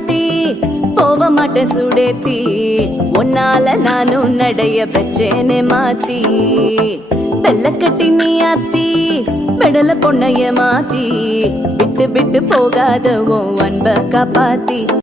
மாத்தி போக மாட்டேன் சுடேத்தி உன்னால நானும் நடைய பெச்சேனே மாத்தி வெள்ளக்கட்டி நீ ஆத்தி பெடல பொண்ணைய மாத்தி விட்டு விட்டு போகாத உன் அன்ப காப்பாத்தி